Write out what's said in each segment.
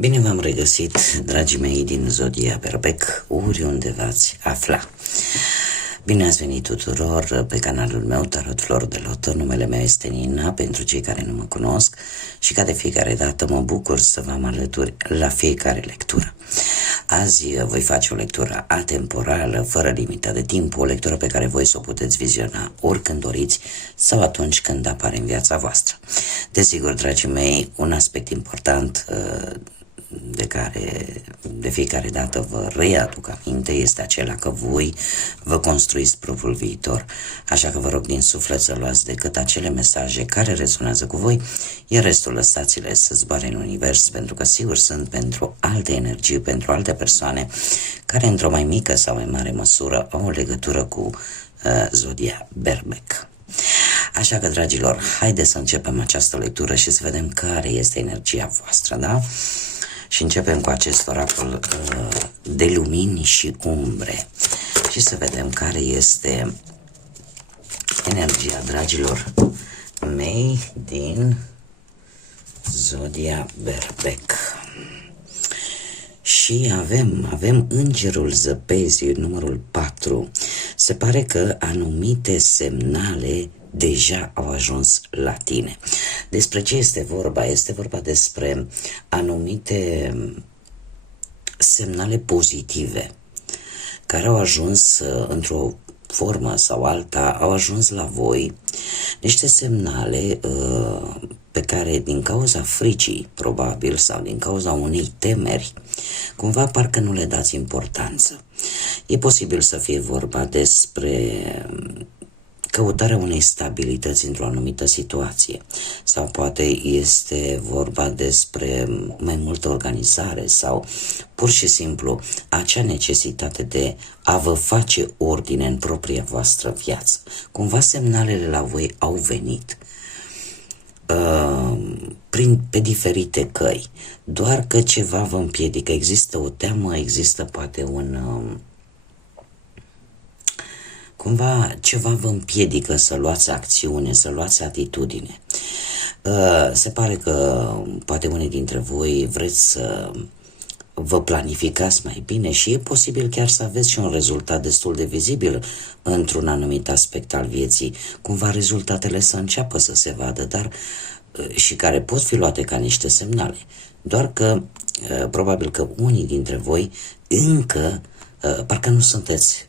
Bine v-am regăsit, dragii mei din Zodia Berbec, oriunde v-ați afla. Bine ați venit tuturor pe canalul meu Tarot Flor de Lotă. Numele meu este Nina, pentru cei care nu mă cunosc, și ca de fiecare dată mă bucur să vă alături la fiecare lectură. Azi voi face o lectură atemporală, fără limită de timp, o lectură pe care voi să o puteți viziona oricând doriți sau atunci când apare în viața voastră. Desigur, dragii mei, un aspect important de care de fiecare dată vă readuc aminte este acela că voi vă construiți propriul viitor, așa că vă rog din suflet să luați decât acele mesaje care rezonează cu voi, iar restul lăsați-le să zboare în univers, pentru că sigur sunt pentru alte energii, pentru alte persoane care într-o mai mică sau mai mare măsură au o legătură cu Zodia Berbec. Așa că, dragilor, haideți să începem această lectură și să vedem care este energia voastră, da? Și începem cu acest oracol de lumini și umbre și să vedem care este energia dragilor mei din Zodia Berbec. Și avem Îngerul Zăpezii, numărul 4. Se pare că anumite semnale deja au ajuns la tine. Despre ce este vorba? Este vorba despre anumite semnale pozitive care au ajuns într-o formă sau alta, au ajuns la voi, niște semnale pe care din cauza fricii, probabil, sau din cauza unei temeri, cumva parcă nu le dați importanță. E posibil să fie vorba despre căutarea unei stabilități într-o anumită situație, sau poate este vorba despre mai multă organizare sau pur și simplu acea necesitate de a vă face ordine în propria voastră viață. Cumva semnalele la voi au venit pe diferite căi, doar că ceva vă împiedică, există o teamă, există poate cumva ceva vă împiedică să luați acțiune, să luați atitudine. Se pare că poate unii dintre voi vreți să vă planificați mai bine și e posibil chiar să aveți și un rezultat destul de vizibil într-un anumit aspect al vieții. Cumva rezultatele să înceapă să se vadă, dar și care pot fi luate ca niște semnale. Doar că probabil că unii dintre voi încă parcă nu sunteți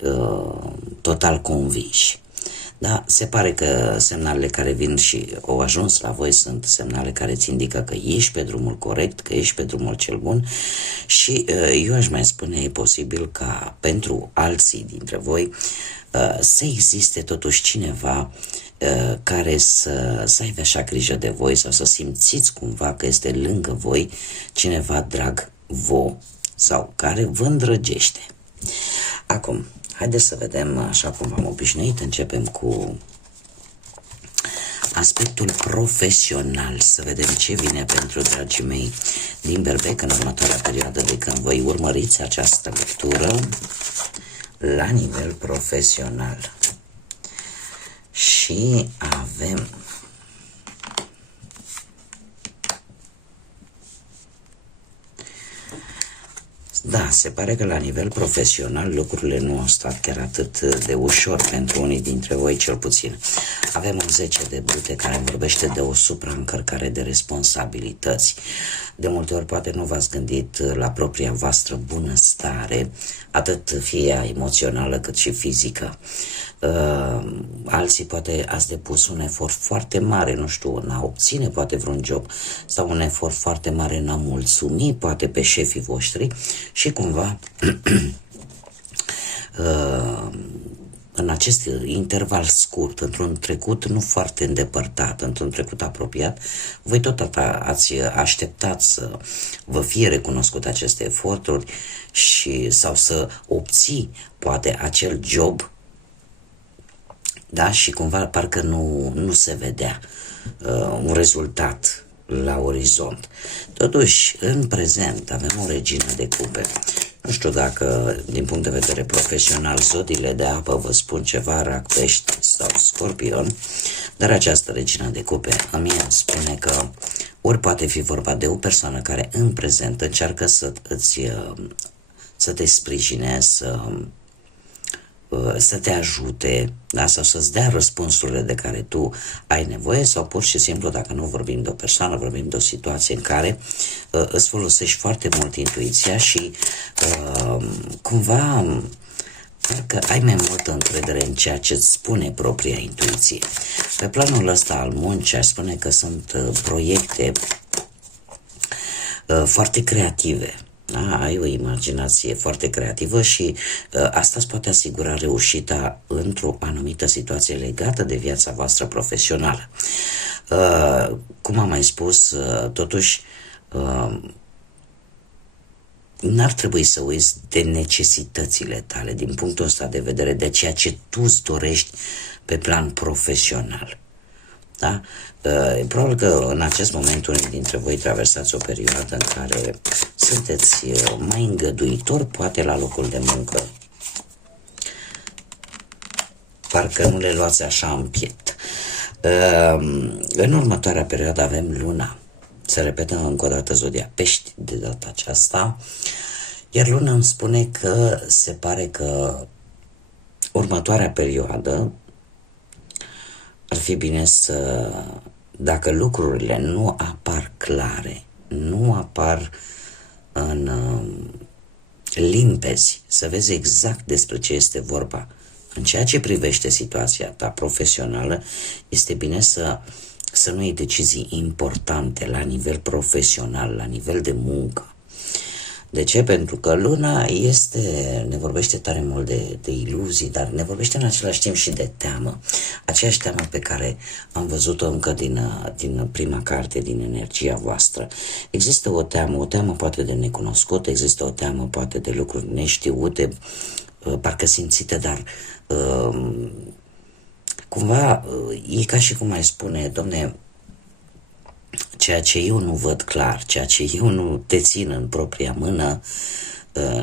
total convinși. Da, se pare că semnalele care vin și au ajuns la voi sunt semnale care îți indică că ești pe drumul corect, că ești pe drumul cel bun și eu aș mai spune, e posibil ca pentru alții dintre voi să existe totuși cineva care să aibă așa grijă de voi sau să simțiți cumva că este lângă voi cineva drag vouă sau care vă îndrăgește. Acum, haideți să vedem, așa cum v-am obișnuit, începem cu aspectul profesional, să vedem ce vine pentru dragii mei din Berbec în următoarea perioadă de când voi urmăriți această lectură la nivel profesional. Și avem da, se pare că la nivel profesional lucrurile nu au stat chiar atât de ușor pentru unii dintre voi, cel puțin. Avem un 10 de bute care vorbește de o supraîncărcare de responsabilități. De multe ori poate nu v-ați gândit la propria voastră bunăstare, atât fie ea emoțională cât și fizică. Alții poate ați depus un efort foarte mare, nu știu, în a obține poate vreun job sau un efort foarte mare în a mulțumi poate pe șefii voștri și cumva în acest interval scurt, într-un trecut nu foarte îndepărtat, într-un trecut apropiat, voi tot ați așteptat să vă fie recunoscut aceste eforturi și sau să obții poate acel job, da, și cumva parcă nu se vedea un rezultat la orizont. Totuși, în prezent avem o regină de cupe. Nu știu dacă, din punct de vedere profesional, zodiile de apă vă spun ceva, Rac, Pești sau Scorpion, dar această regină de cupe îmi spune că ori poate fi vorba de o persoană care în prezent încearcă să te sprijine, să te ajute, da? Sau să-ți dea răspunsurile de care tu ai nevoie, sau pur și simplu, dacă nu vorbim de o persoană, vorbim de o situație în care îți folosești foarte mult intuiția și cumva parcă ai mai multă încredere în ceea ce îți spune propria intuiție. Pe planul ăsta al muncii aș spune că sunt proiecte foarte creative. Da? Ai o imaginație foarte creativă și asta îți poate asigura reușita într-o anumită situație legată de viața voastră profesională. Cum am mai spus, totuși n-ar trebui să uiți de necesitățile tale din punctul ăsta de vedere, de ceea ce tu îți dorești pe plan profesional. Da? Probabil că în acest moment unii dintre voi traversați o perioadă în care sunteți mai îngăduitori, poate la locul de muncă. Parcă nu le luați așa în piept. În următoarea perioadă avem luna. Se repetă încă o dată zodia Pești de data aceasta. Iar luna îmi spune că se pare că următoarea perioadă ar fi bine să, dacă lucrurile nu apar clare, nu apar în limpezi, să vezi exact despre ce este vorba. În ceea ce privește situația ta profesională, este bine să nu iei decizii importante la nivel profesional, la nivel de muncă. De ce? Pentru că luna ne vorbește tare mult de iluzii, dar ne vorbește în același timp și de teamă. Aceeași teamă pe care am văzut-o încă din prima carte, din energia voastră. Există o teamă poate de necunoscut, există o teamă poate de lucruri neștiute, parcă simțite, dar cumva e ca și cum ai spune, domne, ceea ce eu nu văd clar, ceea ce eu nu te țin în propria mână,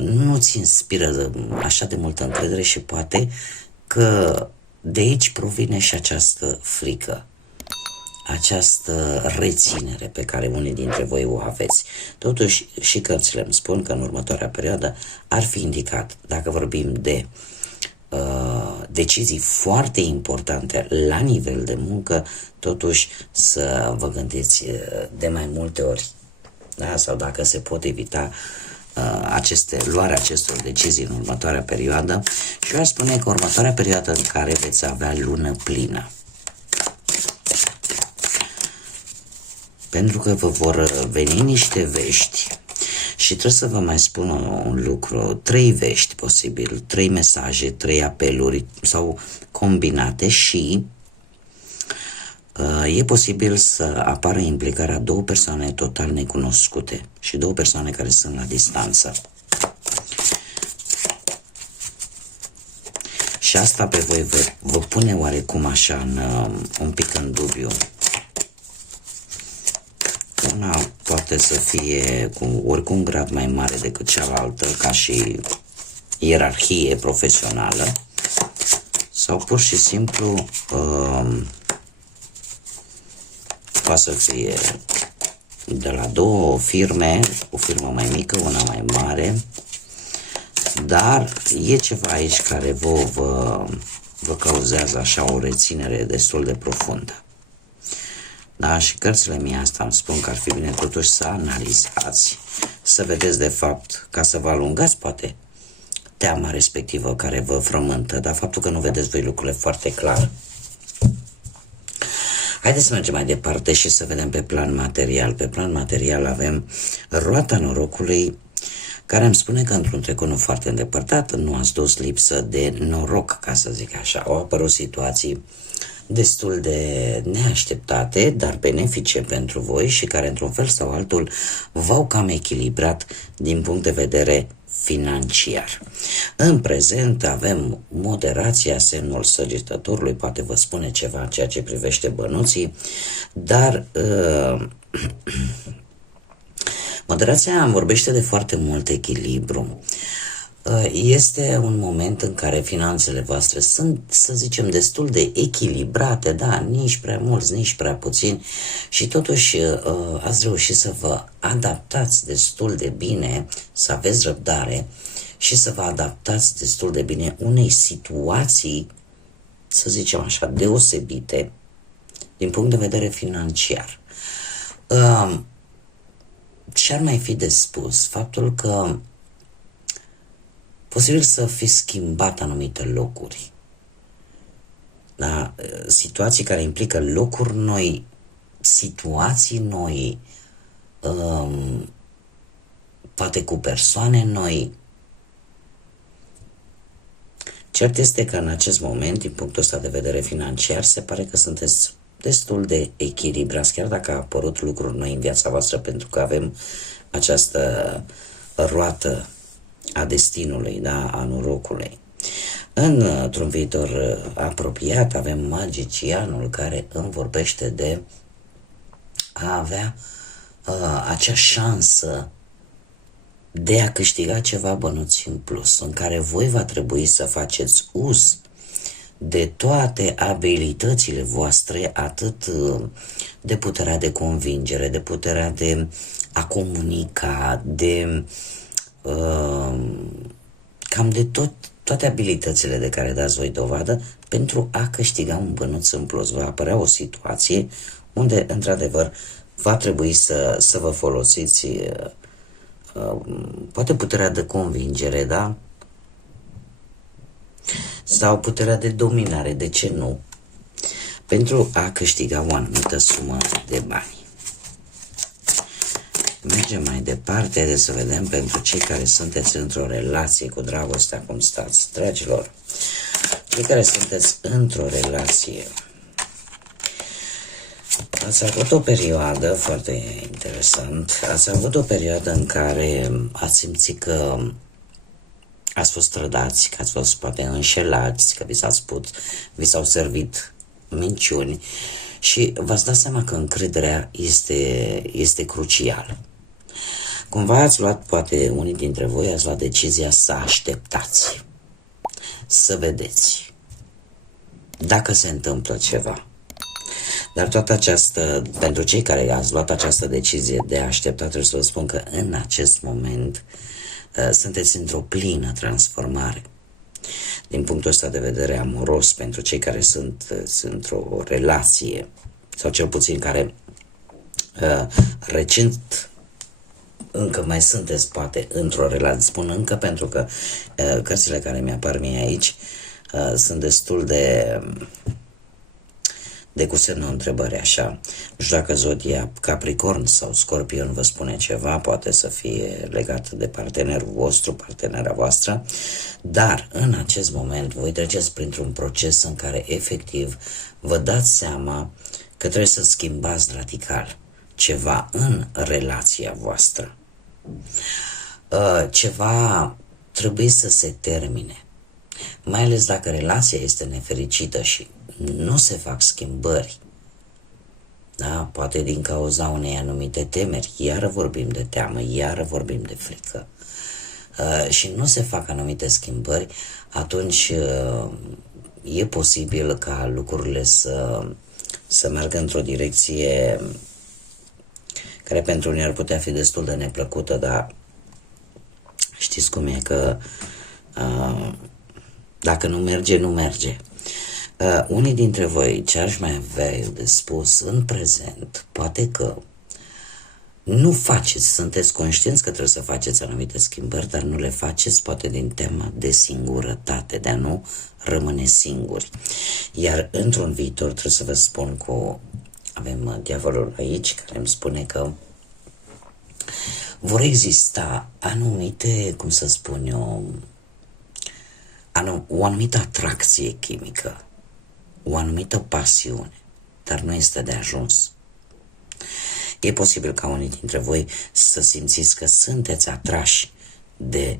nu ți inspiră așa de multă încredere și poate că de aici provine și această frică, această reținere pe care unii dintre voi o aveți. Totuși și cărțile îmi spun că în următoarea perioadă ar fi indicat, dacă vorbim de decizii foarte importante la nivel de muncă, totuși să vă gândiți de mai multe ori, da? Sau dacă se pot evita luarea acestor decizii în următoarea perioadă. Și eu aș spune că următoarea perioadă în care veți avea lună plină, pentru că vă vor veni niște vești. Și trebuie să vă mai spun un lucru, 3 vești posibil, 3 mesaje, 3 apeluri sau combinate și e posibil să apară implicarea 2 persoane total necunoscute și 2 persoane care sunt la distanță. Și asta pe voi vă pune oarecum așa un pic în dubiu. Una poate să fie cu oricum grad mai mare decât cealaltă, ca și ierarhie profesională, sau pur și simplu poate să fie de la 2 firme, o firmă mai mică, una mai mare, dar e ceva aici care vă cauzează așa o reținere destul de profundă. Da, și cărțile mie asta îmi spun că ar fi bine totuși să analizați, să vedeți de fapt, ca să vă alungați poate teama respectivă care vă frământă, dar faptul că nu vedeți voi lucrurile foarte clar. Haideți să mergem mai departe și să vedem pe plan material. Pe plan material avem roata norocului, care îmi spune că într-un trecut nu foarte îndepărtat nu ați dus lipsă de noroc, ca să zic așa. Au apărut situații destul de neașteptate, dar benefice pentru voi și care într-un fel sau altul v-au cam echilibrat din punct de vedere financiar. În prezent avem moderația, semnul Săgetătorului, poate vă spune ceva în ceea ce privește bănuții, dar Moderația vorbește de foarte mult echilibru. Este un moment în care finanțele voastre sunt, să zicem, destul de echilibrate, da, nici prea mulți, nici prea puțini, și totuși ați reușit să vă adaptați destul de bine, să aveți răbdare și să vă adaptați destul de bine unei situații, să zicem așa, deosebite din punct de vedere financiar. Ce ar mai fi de spus? Faptul că posibil să fi schimbat anumite locuri. Da? Situații care implică locuri noi, situații noi, poate cu persoane noi. Cert este că în acest moment, din punctul ăsta de vedere financiar, se pare că sunteți destul de echilibrați, chiar dacă au apărut lucruri noi în viața voastră, pentru că avem această roată a destinului, da, a norocului. Într-un viitor apropiat avem magicianul care îmi vorbește de a avea acea șansă de a câștiga ceva bănuți în plus, în care voi va trebui să faceți uz de toate abilitățile voastre, atât de puterea de convingere, de puterea de a comunica, de cam de toate abilitățile de care dați voi dovadă pentru a câștiga un bănuț în plus. Va apărea o situație unde, într-adevăr, va trebui să vă folosiți poate puterea de convingere, da? Sau puterea de dominare, de ce nu? Pentru a câștiga o anumită sumă de bani. Mergem mai departe, de să vedem pentru cei care sunteți într-o relație cu dragostea cum stați. Dragilor, cei care sunteți într-o relație, ați avut o perioadă foarte interesant, ați avut o perioadă în care ați simțit că ați fost trădați, că ați fost poate înșelați, că vi s-au servit minciuni și v-ați dat seama că încrederea este crucială. Cumva ați luat, poate unii dintre voi ați luat decizia să așteptați, să vedeți dacă se întâmplă ceva. Dar toată această, pentru cei care ați luat această decizie de a aștepta, trebuie să vă spun că în acest moment sunteți într-o plină transformare. Din punctul ăsta de vedere amoros, pentru cei care sunt într-o relație, sau cel puțin care recent încă mai sunteți poate într-o relație, spun încă pentru că cărțile care mi-apar mie aici sunt destul de cu semnul întrebării așa. Nu știu dacă zodia Capricorn sau Scorpion vă spune ceva, poate să fie legat de partenerul vostru, partenera voastră, dar în acest moment voi treceți printr-un proces în care efectiv vă dați seama că trebuie să schimbați radical ceva în relația voastră. Ceva trebuie să se termine, mai ales dacă relația este nefericită și nu se fac schimbări, da? Poate din cauza unei anumite temeri, iară vorbim de teamă, iară vorbim de frică, și nu se fac anumite schimbări, atunci e posibil ca lucrurile să meargă într-o direcție care pentru unii ar putea fi destul de neplăcută, dar știți cum e, că dacă nu merge, nu merge. Unii dintre voi, ce aș mai avea eu de spus în prezent, poate că nu faceți, sunteți conștienți că trebuie să faceți anumite schimbări, dar nu le faceți poate din tema de singurătate, de a nu rămâne singuri. Iar într-un viitor trebuie să vă spun că avem diavolul aici care îmi spune că vor exista anumite, cum să spun eu, o anumită atracție chimică, o anumită pasiune, dar nu este de ajuns. E posibil ca unii dintre voi să simțiți că sunteți atrași de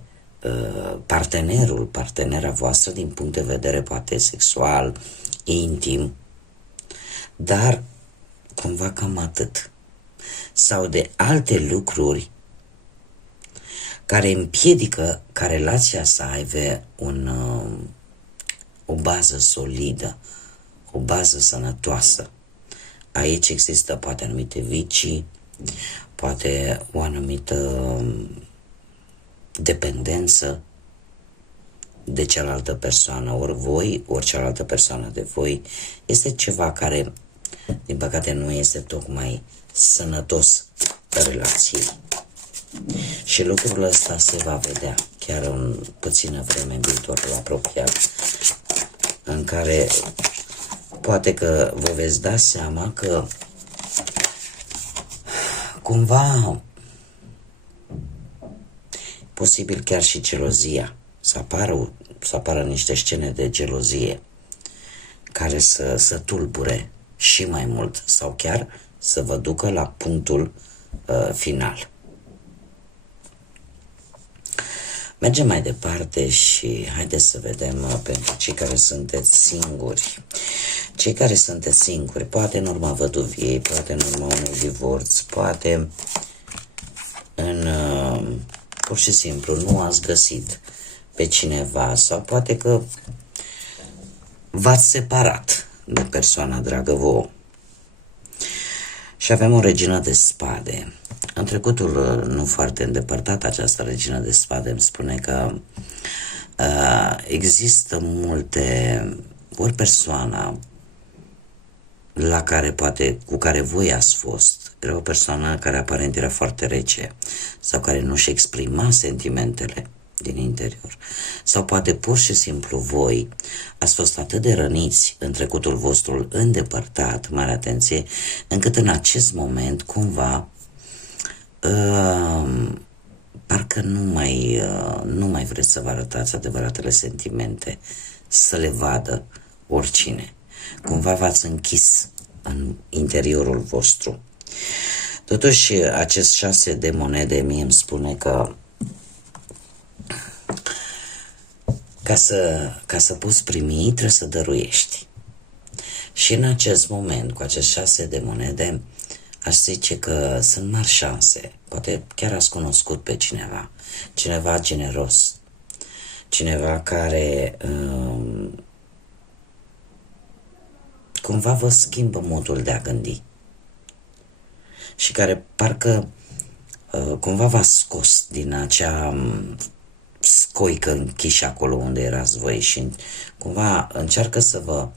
partenera voastră din punct de vedere poate sexual, intim, dar cumva cam atât. Sau de alte lucruri care împiedică ca relația să aibă o bază solidă, o bază sănătoasă. Aici există poate anumite vicii, poate o anumită dependență de cealaltă persoană, ori voi, ori cealaltă persoană de voi. Este ceva care, din păcate, nu este tocmai sănătos relației. Și lucrul ăsta se va vedea chiar în puțină vreme, în viitorul apropiat, în care poate că vă veți da seama că cumva posibil chiar și gelozia, să apară niște scene de gelozie care să tulbure și mai mult sau chiar să vă ducă la punctul final. Mergem mai departe și haideți să vedem pentru cei care sunteți singuri. Cei care sunteți singuri, poate în urma văduviei, poate în urma unui divorț, poate pur și simplu nu ați găsit pe cineva sau poate că v-ați separat de persoana dragă vouă. Și avem o regină de spade. În trecutul nu foarte îndepărtat, această regină de spade îmi spune că există multe, ori persoana cu care voi ați fost, era o persoană care aparent era foarte rece sau care nu-și exprima sentimentele din interior. Sau poate pur și simplu voi ați fost atât de răniți în trecutul vostru îndepărtat, mare atenție, încât în acest moment cumva parcă nu mai vreți să vă arătați adevăratele sentimente, să le vadă oricine. Cumva v-ați închis în interiorul vostru. Totuși, acest 6 de monede mie îmi spune că ca să poți primi, trebuie să dăruiești. Și în acest moment, cu acest 6 de monede, aș zice că sunt mari șanse. Poate chiar ați cunoscut pe cineva generos, cineva care cumva vă schimbă modul de a gândi și care parcă cumva v-a scos din acea scoică închiși acolo unde erați voi și cumva încearcă să vă,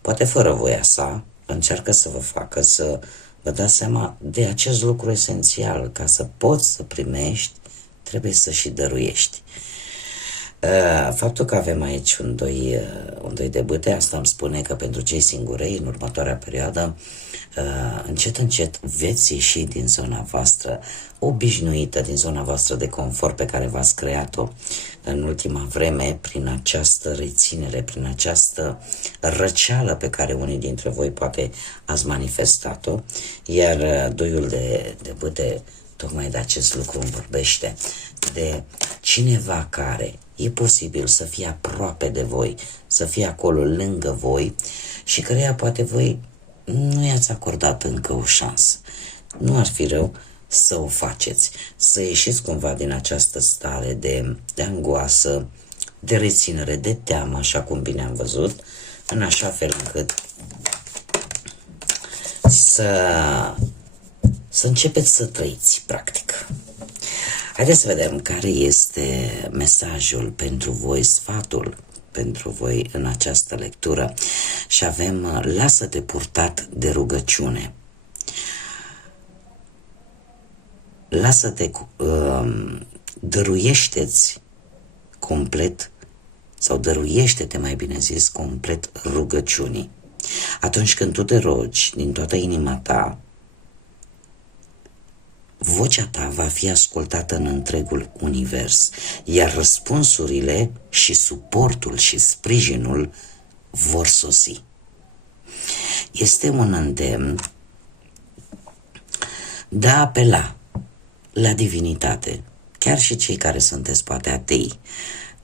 poate fără voia sa, încearcă să vă facă să vă dați seama de acest lucru esențial. Ca să poți să primești, trebuie să și dăruiești. Faptul că avem aici un doi de bâte, asta îmi spune că pentru cei singurei, în următoarea perioadă, încet, încet veți ieși din zona voastră obișnuită, din zona voastră de confort pe care v-ați creat-o în ultima vreme prin această reținere, prin această răceală pe care unii dintre voi poate ați manifestat-o, iar doiul de bâte tocmai de acest lucru îmi vorbește, de cineva care e posibil să fie aproape de voi, să fie acolo lângă voi și căreia poate voi nu i-ați acordat încă o șansă. Nu ar fi rău să o faceți, să ieșiți cumva din această stare de angoasă, de reținere, de teamă, așa cum bine am văzut, în așa fel încât să începeți să trăiți, practic. Haideți să vedem care este mesajul pentru voi, sfatul pentru voi în această lectură. Și avem, lasă-te purtat de rugăciune. Lasă-te, dăruiește-ți complet, sau dăruiește-te, mai bine zis, complet rugăciunii. Atunci când tu te rogi din toată inima ta, vocea ta va fi ascultată în întregul univers, iar răspunsurile și suportul și sprijinul vor sosi. Este un îndemn de a apela la divinitate, chiar și cei care sunteți poate atei,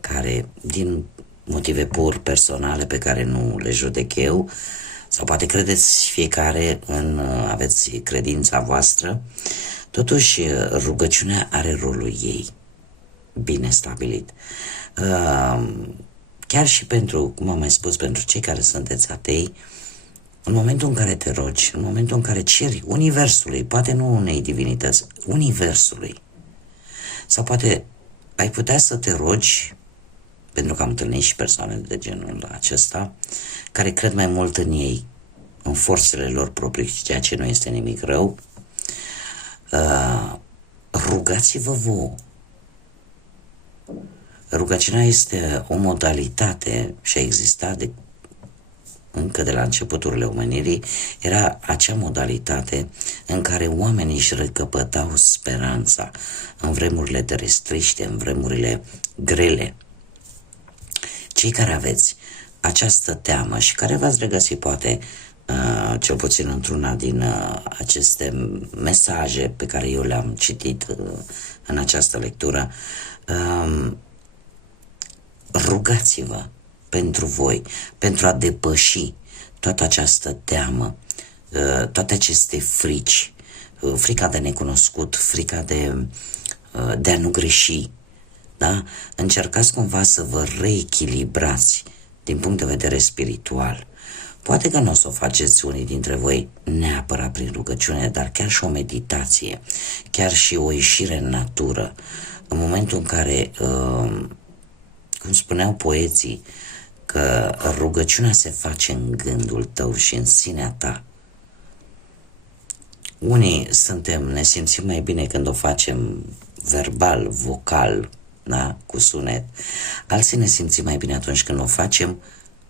care din motive pur personale pe care nu le judec eu, sau poate credeți fiecare aveți credința voastră, totuși rugăciunea are rolul ei. bine stabilit. Chiar și pentru, cum am mai spus, pentru cei care sunteți atei, în momentul în care te rogi, în momentul în care ceri Universului, poate nu unei divinități, Universului, sau poate ai putea să te rogi, pentru că am întâlnit și persoane de genul acesta, care cred mai mult în ei, în forțele lor proprii, ceea ce nu este nimic rău, rugați-vă vouă. Rugăciunea este o modalitate și a existat încă de la începuturile omenirii, era acea modalitate în care oamenii își recăpătau speranța în vremurile de restriște, în vremurile grele. Cei care aveți această teamă și care v-ați regăsit poate cel puțin într-una din aceste mesaje pe care eu le-am citit în această lectură, rugați-vă pentru voi, pentru a depăși toată această teamă, toate aceste frici, frica de necunoscut, frica de a nu greși, da? Încercați cumva să vă reechilibrați din punct de vedere spiritual. Poate că nu o să o faceți unii dintre voi neapărat prin rugăciune, dar chiar și o meditație, chiar și o ieșire în natură, în momentul în care, cum spuneau poeții, că rugăciunea se face în gândul tău și în sinea ta. Unii ne simțim mai bine când o facem verbal, vocal, da? Cu sunet. Alții ne simțim mai bine atunci când o facem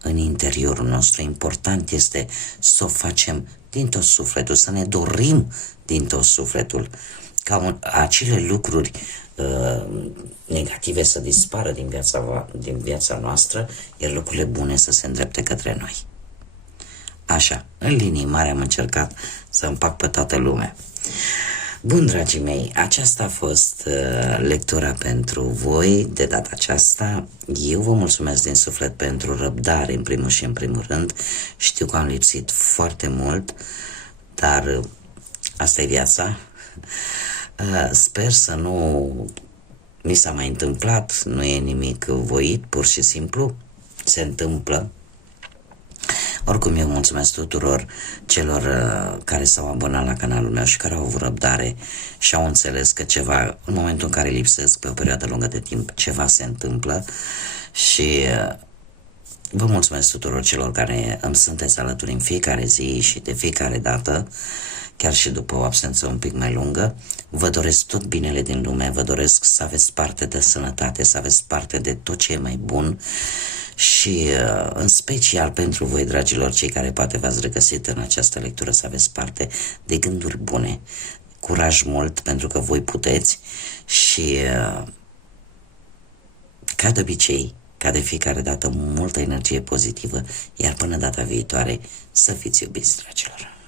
în interiorul nostru. Important este să o facem din tot sufletul, să ne dorim din tot sufletul, ca acele lucruri negative să dispară din viața noastră, iar lucrurile bune să se îndrepte către noi. Așa, în linii mari am încercat să împac pe toată lumea. Bun, dragii mei, aceasta a fost lectura pentru voi de data aceasta. Eu vă mulțumesc din suflet pentru răbdare, în primul și în primul rând. Știu că am lipsit foarte mult, dar asta e viața. Sper să nu mi s-a mai întâmplat, nu e nimic voit, pur și simplu se întâmplă. Oricum, eu mulțumesc tuturor celor care s-au abonat la canalul meu și care au avut răbdare și au înțeles că ceva, în momentul în care lipsesc pe o perioadă lungă de timp, ceva se întâmplă și vă mulțumesc tuturor celor care îmi sunteți alături în fiecare zi și de fiecare dată, chiar și după o absență un pic mai lungă. Vă doresc tot binele din lume, vă doresc să aveți parte de sănătate, să aveți parte de tot ce e mai bun și în special pentru voi, dragilor, cei care poate v-ați regăsit în această lectură, să aveți parte de gânduri bune. Curaj mult, pentru că voi puteți și ca de obicei, ca de fiecare dată, multă energie pozitivă, iar până data viitoare să fiți iubiți, dragilor.